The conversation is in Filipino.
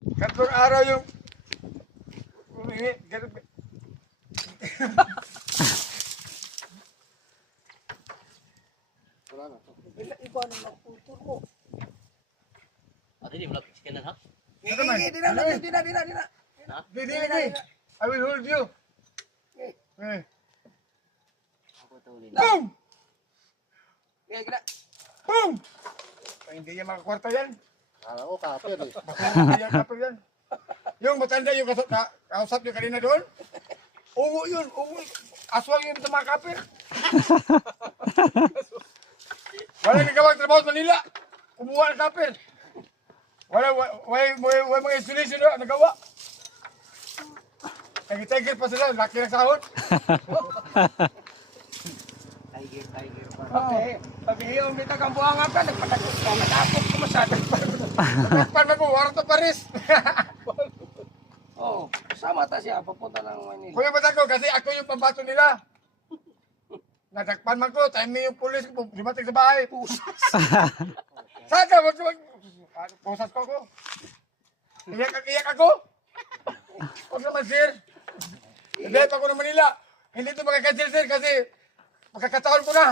Katlong araw yung humingi. Ganun. Wala na. Iba na magputol mo. Ate, di mo lang piksikan ha? Di na. Di. I will hold you. Eh. Ako tulin. Boom! Gina. Boom! Ay, hindi yan makakwarta yan. Kala ko kapir eh. Hindi yan kapag yan. Yung matanda yung kausap niyo kanina doon. Ungo yun. Ungo. Aswang yun sa mga kapir. Wala nagawang trabaho sa Manila. Kumuha ng kapir. Wala mga installation na nagawa. Tagil-tagil pa sila. Laki ng sahod. Tiger pa. Okay. Pag iyong dito kang buhanga ka, nagpatakot ka. Natapos ko masyado. Takpan na ko. Warang to Paris. Oo. Sama ta siya. Papunta ng Manila. Kuya ba't ako? Kasi ako yung pambato nila. Nadakpan man ko. Time yung pulis ko. Dumating sa bahay. Saan ka? Pusas ko ako. Iyak ako. Huwag naman sir. Hindi pa ako ng Manila. Hindi ito makakancel sir kasi makakataon ko na.